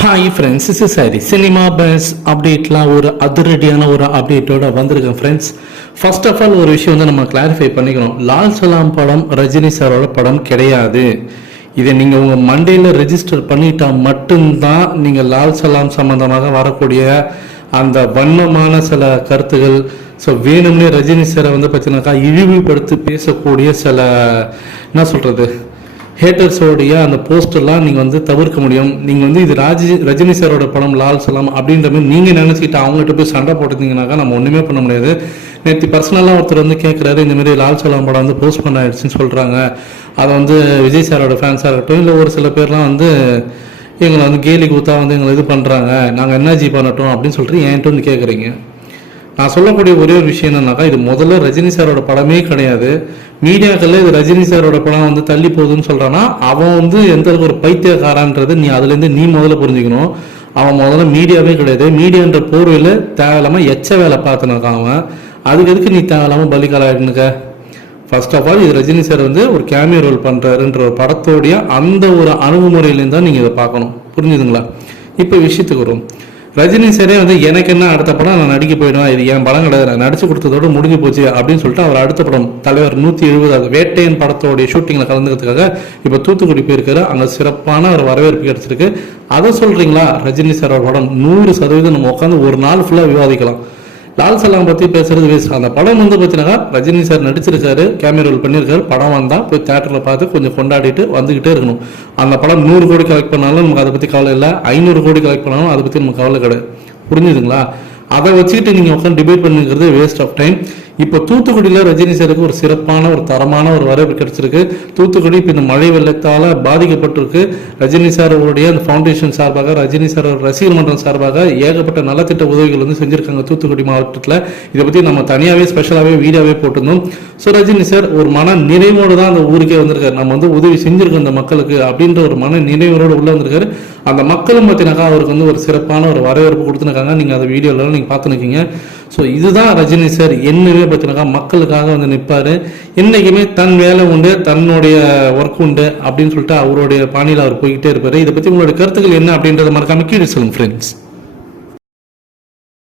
Hi friends is sorry cinema base அப்டேட்லாம் ஒரு அதிரடியான ஒரு அப்டேட்டோட வந்திருக்கேன் ஃப்ரெண்ட்ஸ் ஃபர்ஸ்ட் ஆஃப் ஆல் ஒரு விஷயம் வந்து நம்ம கிளாரிஃபை பண்ணிக்கணும். லால் சலாம் படம் ரஜினி சாரோட படம் கிடையாது. இதை நீங்கள் உங்கள் மண்டேல ரெஜிஸ்டர் பண்ணிட்டா மட்டும்தான் நீங்கள் லால் சலாம் சம்மந்தமாக வரக்கூடிய அந்த வன்மமான சில கருத்துகள். ஸோ வேணும்னே ரஜினி சாரை வந்து பார்த்தீங்கன்னாக்கா இழிவுபடுத்தி பேசக்கூடிய சில என்ன சொல்கிறது ஹேட்டர்ஸோடைய அந்த போஸ்டர்லாம் நீங்கள் வந்து தவிர்க்க முடியும். நீங்கள் வந்து இது ராஜி ரஜினி சாரோட படம் லால் சலாம் அப்படின்ற மாதிரி நீங்கள் நினச்சிக்கிட்டு அவங்ககிட்ட போய் சண்டை போட்டிருந்தீங்கனாக்கா நம்ம ஒன்றுமே பண்ண முடியாது. நேற்று பர்சனலாக ஒருத்தர் வந்து கேட்குறாரு இந்த மாதிரி லால் சலாம் படம் வந்து போஸ்ட் பண்ண ஆயிடுச்சுன்னு சொல்கிறாங்க அதை வந்து விஜய் சாரோட ஃபேன்ஸாக இருக்கட்டும் இல்லை ஒரு சில பேர்லாம் வந்து எங்களை வந்து கேலி கூத்தா வந்து எங்களை இது பண்ணுறாங்க நாங்கள் என்ன ஜி பண்ணட்டும் அப்படின்னு சொல்லிட்டு என்கிட்ட வந்து கேட்குறீங்க நான் சொல்லக்கூடிய ஒரே ஒரு விஷயம் என்னன்னாக்கா இது முதல்ல ரஜினி சாரோட படமே கிடையாது. மீடியாக்களில் இது ரஜினி சாரோட படம் வந்து தள்ளி போகுதுன்னு சொல்றான்னா அவன் வந்து எந்த அளவுக்கு ஒரு பைத்தியக்காரான்றது நீ அதுலேருந்து நீ முதல்ல புரிஞ்சுக்கணும். அவன் முதல்ல மீடியாவே கிடையாது. மீடியான்ற போர்வையில் தேவையில்லாம எச்ச வேலை பார்த்துனாக்கா அவன். அதுக்கு எதுக்கு நீ தேவையில்லாம பலிகாலாயிடுனுக்க ஃபர்ஸ்ட் ஆஃப் ஆல் இது ரஜினி சார் வந்து ஒரு கேமியோ ரோல் பண்ணுறாருன்ற ஒரு படத்தோடைய அந்த ஒரு அணுகுமுறையிலேருந்து தான் நீங்கள் இதை பார்க்கணும். புரிஞ்சுதுங்களா? இப்போ விஷயத்துக்கு வரும் ரஜினி சாரே வந்து எனக்கு என்ன அடுத்த படம்? நான் நடிக்க போயிடுவேன். இது என் படம் கிடையாது. நான் நடிச்சு கொடுத்ததோட முடிஞ்சு போச்சு அப்படின்னு சொல்லிட்டு அவர் அடுத்த படம் தலைவர் நூற்றி எழுபதாவது வேட்டையன் படத்தோடைய ஷூட்டிங்கில் கலந்துக்கிறதுக்காக இப்போ தூத்துக்குடி போயிருக்காரு. அங்கே சிறப்பான ஒரு வரவேற்பு கிடைச்சிருக்கு. அதை சொல்றீங்களா? ரஜினி சாரோட படம் நூறு சதவீதம் நம்ம உட்காந்து ஒரு நாள் ஃபுல்லாக விவாதிக்கலாம். லால் சலாம் பத்தி பேசுறது வேஸ்ட். அந்த படம் வந்து பார்த்தீங்கன்னா ரஜினி சார் நடிச்சிருக்காரு கேமரா ரோல் பண்ணியிருக்காரு படம் வந்தா போய் தேட்டரில் பார்த்து கொஞ்சம் கொண்டாடிட்டு வந்துகிட்டே இருக்கணும். அந்த படம் நூறு கோடி கலெக்ட் பண்ணாலும் நமக்கு அதை பத்தி கவலை இல்லை. ஐநூறு கோடி கலெக்ட் பண்ணாலும் அதை பத்தி நமக்கு கவலை கிடையாது. புரிஞ்சுதுங்களா? அதை வச்சுக்கிட்டு நீங்கள் உட்காந்து டிபேட் பண்ணுங்கிறது வேஸ்ட் ஆஃப் டைம் இப்போ தூத்துக்குடியில் ரஜினி சாருக்கு ஒரு சிறப்பான ஒரு தரமான ஒரு வரவேற்பு கிடைச்சிருக்கு. தூத்துக்குடி இப்போ இந்த மழை வெள்ளத்தால் பாதிக்கப்பட்டிருக்கு. ரஜினி சார் அவருடைய அந்த ஃபவுண்டேஷன் சார்பாக ரஜினி சார் ரசிகர் மன்றம் சார்பாக ஏகப்பட்ட நலத்திட்ட உதவிகள் வந்து செஞ்சுருக்காங்க தூத்துக்குடி மாவட்டத்தில். இதை பற்றி நம்ம தனியாகவே ஸ்பெஷலாகவே வீடியோவே போட்டிருந்தோம். ஸோ ரஜினி சார் ஒரு மன நிறைவோடு தான் அந்த ஊருக்கே வந்திருக்காரு. நம்ம வந்து உதவி செஞ்சுருக்கோம் அந்த மக்களுக்கு அப்படின்ற ஒரு மன நினைவோடு உள்ளே வந்திருக்காரு. அந்த மக்களும் பார்த்தீங்கன்னாக்கா அவருக்கு வந்து ஒரு சிறப்பான ஒரு வரவேற்பு கொடுத்துருக்காங்க. நீங்கள் அந்த வீடியோவில் நீங்கள் பார்த்துருக்கீங்க ஸோ இதுதான் ரஜினி சார் என்னவே பார்த்தீங்கன்னாக்கா மக்களுக்காக வந்து நிற்பார் என்றைக்குமே தன் வேலை உண்டு தன்னுடைய ஒர்க் உண்டு அப்படின்னு சொல்லிட்டு அவருடைய பாணியில் அவர் போய்கிட்டே இருப்பார். இதை பற்றி உங்களுடைய கருத்துக்கள் என்ன அப்படின்றத மறக்காமல் கீழே சொல்லுங்கள் ஃப்ரெண்ட்ஸ்